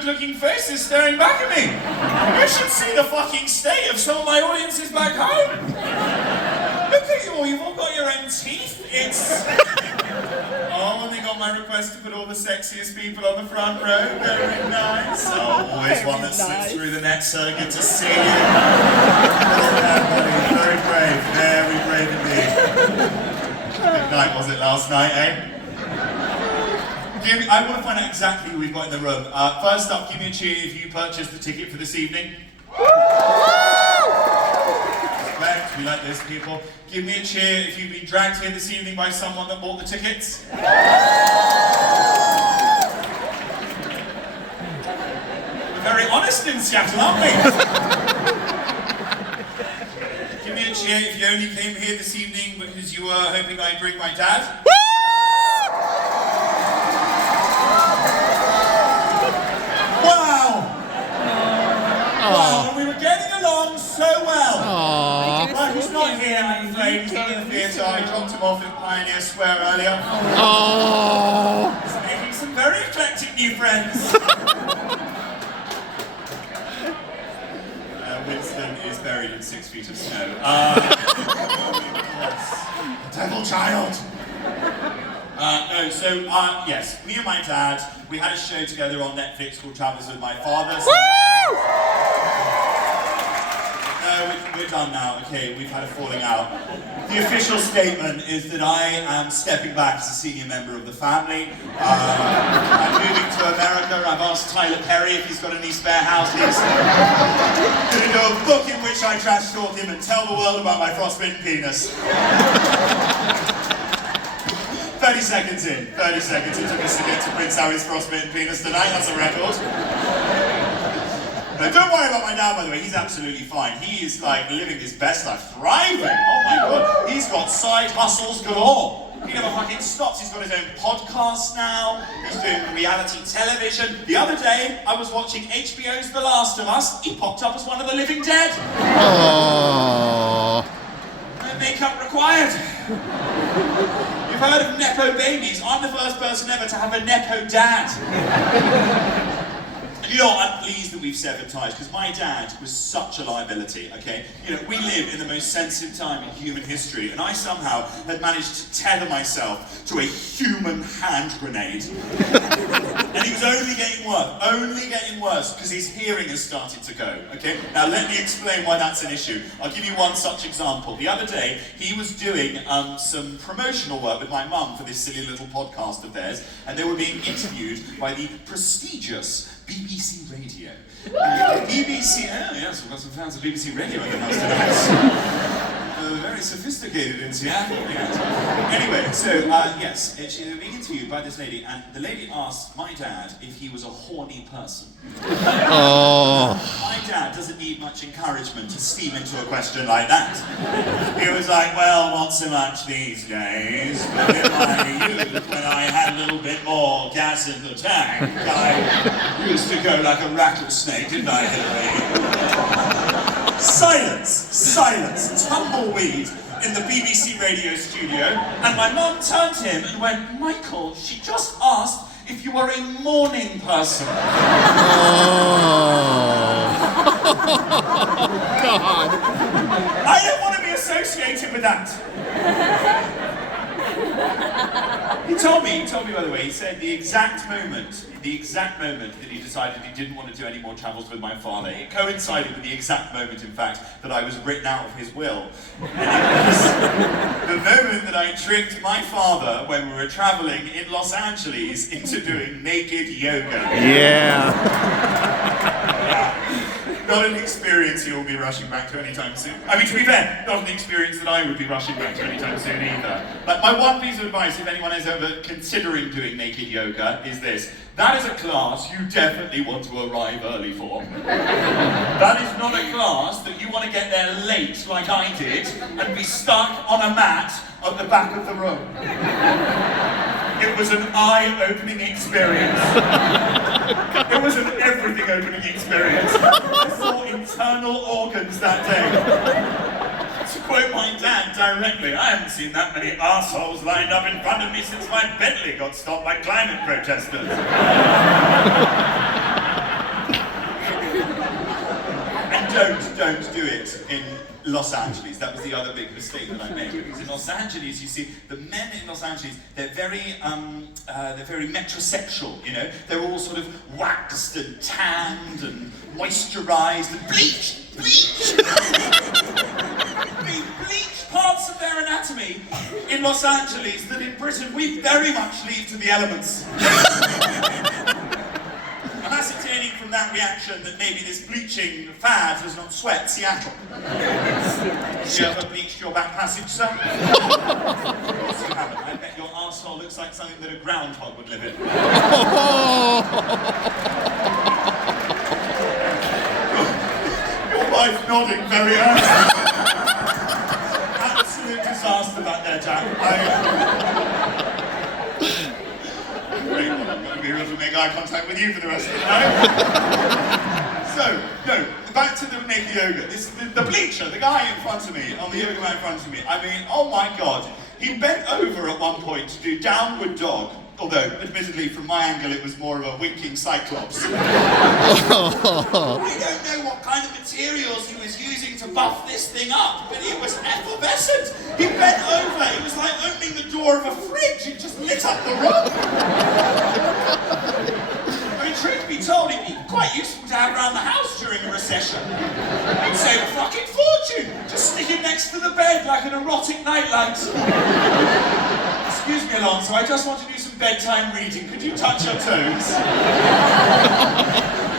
good-looking faces staring back at me. You should see the fucking state of some of my audiences back home. Look at you all, you've all got your own teeth. It's... Oh, and they got my request to put all the sexiest people on the front row. Very nice. Oh, always one that slips through the net, so good to see you. Very brave indeed. Good night, was it last night, eh? I want to find out exactly who we've got in the room. First up, give me a cheer if you purchased the ticket for this evening. Respect, we like those people. Give me a cheer if you've been dragged here this evening by someone that bought the tickets. We're very honest in Seattle, aren't we? Give me a cheer if you only came here this evening because you were hoping I'd bring my dad. Wow, we were getting along so well. Aww. But he's not here, I'm afraid. He's in the theatre. I dropped him off in Pioneer Square earlier. Aww. He's making some very eclectic new friends. Winston is buried in 6 feet of snow. Devil child. Yes, me and my dad, we had a show together on Netflix called Travels with My Father. No, we're done now. Okay, we've had a falling out. The official statement is that I am stepping back as a senior member of the family. I'm moving to America. I've asked Tyler Perry if he's got any spare houses. I'm going to do a book in which I trash talk him and tell the world about my frostbitten penis. 30 seconds in. 30 seconds it took us to get to Prince Harry's frostbitten penis tonight. That's a record. No, don't worry about my dad, by the way. He's absolutely fine. He is like living his best life, thriving. Oh my god, he's got side hustles galore. He never fucking stops. He's got his own podcast now. He's doing reality television. The other day, I was watching HBO's The Last of Us. He popped up as one of the living dead. Aww. No makeup required. You've heard of Nepo babies. I'm the first person ever to have a Nepo dad. You know, I'm pleased that we've severed ties, because my dad was such a liability, okay? You know, we live in the most sensitive time in human history, and I somehow had managed to tether myself to a human hand grenade. And he was only getting worse, because his hearing has started to go, okay? Now, let me explain why that's an issue. I'll give you one such example. The other day, he was doing some promotional work with my mum for this silly little podcast of theirs, and they were being interviewed by the prestigious BBC Radio. BBC, oh yes, we've got some fans of BBC Radio in the house tonight. Very sophisticated in Seattle, yes. Anyway, so, yes, she was being interviewed by this lady, and the lady asked my dad if he was a horny person. Oh. My dad doesn't need much encouragement to steam into a question like that. He was like, well, not so much these days, but in my youth, when I had a little bit more gas in the tank, I used to go like a rattlesnake, didn't I, Hillary? Silence, tumbleweed in the BBC radio studio, and my mum turned to him and went, Michael, she just asked if you were a morning person. Oh. God. I don't want to be associated with that. He told me, by the way, he said the exact moment that he decided he didn't want to do any more travels with my father, it coincided with the exact moment, in fact, that I was written out of his will. And it was the moment that I tricked my father when we were traveling in Los Angeles into doing naked yoga. Yeah. Not an experience he will be rushing back to anytime soon. I mean, to be fair, not an experience that I would be rushing back to anytime soon either. But my one piece of advice, if anyone is ever considering doing naked yoga, is this. That is a class you definitely want to arrive early for. That is not a class that you want to get there late like I did and be stuck on a mat at the back of the room. It was an eye-opening experience. It was an everything-opening experience. I saw internal organs that day. To quote my dad directly, I haven't seen that many arseholes lined up in front of me since my Bentley got stopped by climate protesters. don't do it in Los Angeles. That was the other big mistake that I made. Because in Los Angeles, you see, the men in Los Angeles, they're very metrosexual, you know? They're all sort of waxed and tanned and moisturized and bleached. They bleach parts of their anatomy in Los Angeles that in Britain we very much leave to the elements. I'm ascertaining from that reaction that maybe this bleaching fad does not sweat Seattle. Have you ever bleached your back passage, sir? Of course you haven't. I bet your arsehole looks like something that a groundhog would live in. Your wife nodding very earnestly. Absolute disaster back there, Jack. Great, I'm going to be able to make eye contact with you for the rest of the night. So, no, back to the naked yoga. The bleacher, the guy in front of me, on the yoga mat in front of me, I mean, oh my God. He bent over at one point to do downward dog, although, admittedly, from my angle, it was more of a winking cyclops. I don't know what kind of materials he was using to buff this thing up, but it was effervescent. He bent over, it was like opening the door of a fridge, it just lit up the room. I mean, truth be told, it'd be quite useful to have around the house during a recession. It'd save a fucking fortune, just stick it next to the bed like an erotic nightlight. Excuse me, Alonso, I just want to do some bedtime reading. Could you touch your toes?